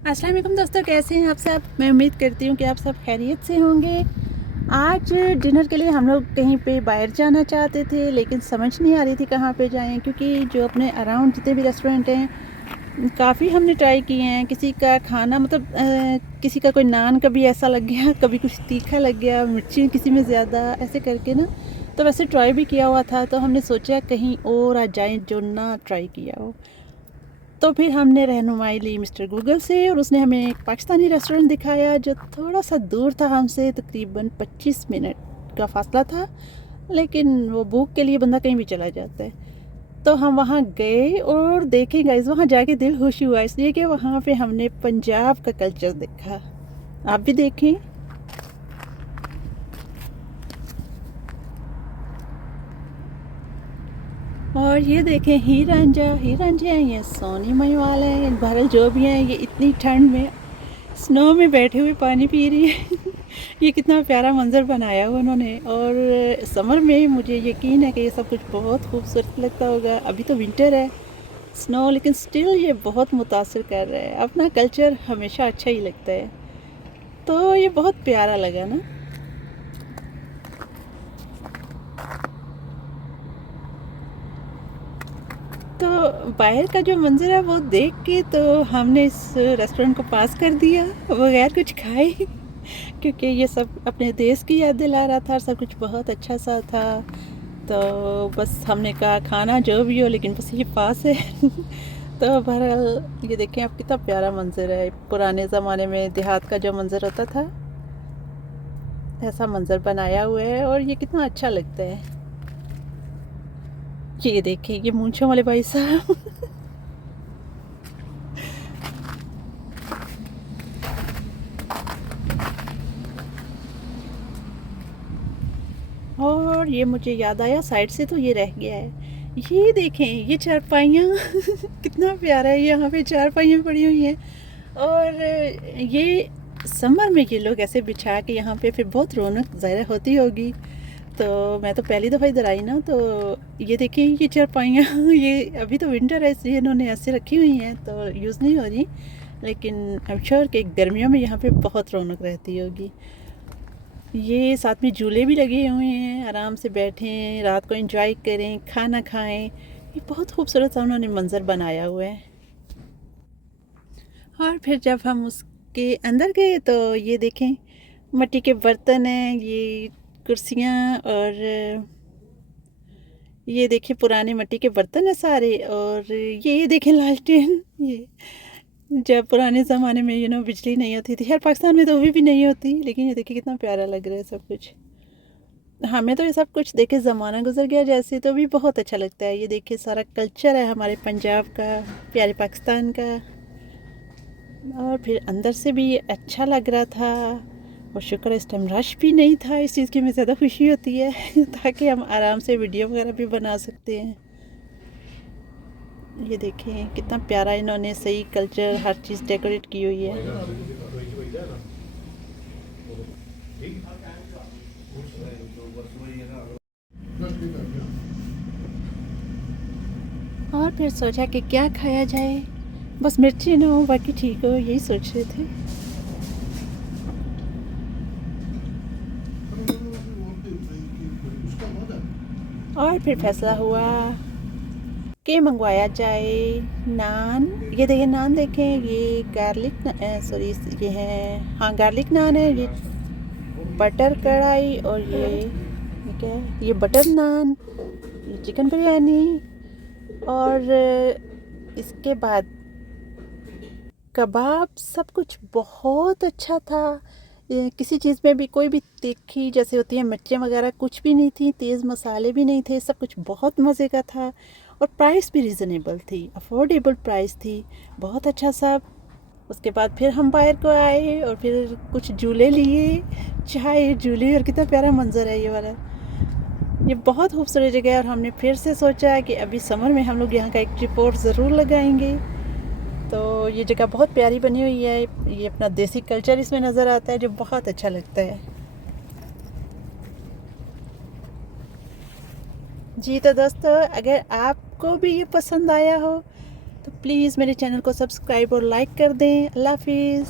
अस्सलाम वालेकुम दोस्तों, कैसे हैं आप सब। मैं उम्मीद करती हूँ कि आप सब खैरियत से होंगे। आज डिनर के लिए हम लोग कहीं पे बाहर जाना चाहते थे, लेकिन समझ नहीं आ रही थी कहाँ पे जाएं, क्योंकि जो अपने अराउंड जितने भी रेस्टोरेंट हैं काफ़ी हमने ट्राई किए हैं। किसी का खाना मतलब किसी का कोई नान कभी ऐसा लग गया, कभी कुछ तीखा लग गया, मिर्ची किसी में ज़्यादा, ऐसे करके ना। तो वैसे ट्राई भी किया हुआ था, तो हमने सोचा कहीं और आ जाएँ जो ना ट्राई किया हो। तो फिर हमने रहनुमाई ली मिस्टर गूगल से, और उसने हमें एक पाकिस्तानी रेस्टोरेंट दिखाया जो थोड़ा सा दूर था हमसे, तकरीबन 25 मिनट का फासला था। लेकिन वो भूख के लिए बंदा कहीं भी चला जाता है। तो हम वहाँ गए और देखें गाइस, वहाँ जाके दिल खुश हुआ, इसलिए कि वहाँ पे हमने पंजाब का कल्चर देखा। आप भी देखें। और ये देखें, हीर रांझा हैं, ये सोनी महिवाल है, बहरहाल जो भी हैं, ये इतनी ठंड में स्नो में बैठे हुए पानी पी रही है। ये कितना प्यारा मंजर बनाया हुआ उन्होंने। और समर में मुझे यकीन है कि ये सब कुछ बहुत खूबसूरत लगता होगा। अभी तो विंटर है, स्नो, लेकिन स्टिल ये बहुत मुतासिर कर रहा है। अपना कल्चर हमेशा अच्छा ही लगता है, तो ये बहुत प्यारा लगा ना। तो बाहर का जो मंजर है वो देख के तो हमने इस रेस्टोरेंट को पास कर दिया बगैर कुछ खाए, क्योंकि ये सब अपने देश की याद दिला रहा था और सब कुछ बहुत अच्छा सा था। तो बस हमने कहा खाना जो भी हो, लेकिन बस ये पास है। तो बहरहाल ये देखें आप, कितना प्यारा मंजर है। पुराने ज़माने में देहात का जो मंजर होता था, ऐसा मंजर बनाया हुआ है, और ये कितना अच्छा लगता है। ये देखें, ये मूंछों वाले भाई साहब। और ये मुझे याद आया, साइड से तो ये रह गया है। ये देखें, ये चारपाइयाँ। कितना प्यारा है, यहाँ पे चारपाइयाँ पड़ी हुई हैं। और ये समर में ये लोग ऐसे बिछा के यहाँ पे, फिर बहुत रौनक ज़ाहिर होती होगी। तो मैं तो पहली दफ़ा इधर आई ना, तो ये देखिए ये चारपाइयाँ। ये अभी तो विंटर है, इसलिए इन्होंने ऐसे रखी हुई हैं, तो यूज़ नहीं हो रही। लेकिन आई एम श्योर कि गर्मियों में यहाँ पे बहुत रौनक रहती होगी। ये साथ में झूले भी लगे हुए हैं, आराम से बैठें, रात को एंजॉय करें, खाना खाएं। ये बहुत खूबसूरत सा उन्होंने मंजर बनाया हुआ है। और फिर जब हम उसके अंदर गए तो ये देखें, मिट्टी के बर्तन हैं, ये कुर्सियाँ, और ये देखें पुराने मिट्टी के बर्तन हैं सारे। और ये देखें लालटेन। ये जब पुराने ज़माने में बिजली नहीं होती थी, खैर पाकिस्तान में तो अभी भी नहीं होती, लेकिन ये देखिए कितना प्यारा लग रहा है सब कुछ। हमें तो ये सब कुछ देखे ज़माना गुजर गया जैसे, तो भी बहुत अच्छा लगता है। ये देखिए सारा कल्चर है हमारे पंजाब का, प्यारे पाकिस्तान का। और फिर अंदर से भी अच्छा लग रहा था। और शुक्र है इस टाइम रश भी नहीं था, इस चीज़ की हमें ज़्यादा खुशी होती है। ताकि हम आराम से वीडियो वगैरह भी बना सकते हैं। ये देखें कितना प्यारा इन्होंने सही कल्चर हर चीज़ डेकोरेट की हुई है। और फिर सोचा कि क्या खाया जाए, बस मिर्ची ना हो बाकी ठीक हो, यही सोच रहे थे। और फिर फैसला हुआ कि मंगवाया जाए नान। ये देखिए नान देखें, ये गार्लिक, सॉरी, ये है, हाँ गार्लिक नान है। ये बटर कढ़ाई, और ये क्या है, ये बटर नान, ये चिकन बिरयानी। और इसके बाद कबाब, सब कुछ बहुत अच्छा था। किसी चीज़ में भी कोई भी तीखी जैसे होती है मिर्चें वगैरह कुछ भी नहीं थी, तेज़ मसाले भी नहीं थे, सब कुछ बहुत मज़े का था। और प्राइस भी रीज़नेबल थी, अफोर्डेबल प्राइस थी, बहुत अच्छा सब। उसके बाद फिर हम बाहर को आए और फिर कुछ झूले लिए, चाय झूले, और कितना प्यारा मंजर है ये वाला। ये बहुत खूबसूरत जगह है, और हमने फिर से सोचा कि अभी समर में हम लोग यहाँ का एक ट्रिप और ज़रूर लगाएंगे। तो ये जगह बहुत प्यारी बनी हुई है, ये अपना देसी कल्चर इसमें नज़र आता है, जो बहुत अच्छा लगता है। जी तो दोस्तों, अगर आपको भी ये पसंद आया हो तो प्लीज़ मेरे चैनल को सब्सक्राइब और लाइक कर दें। अल्लाह हाफिज़।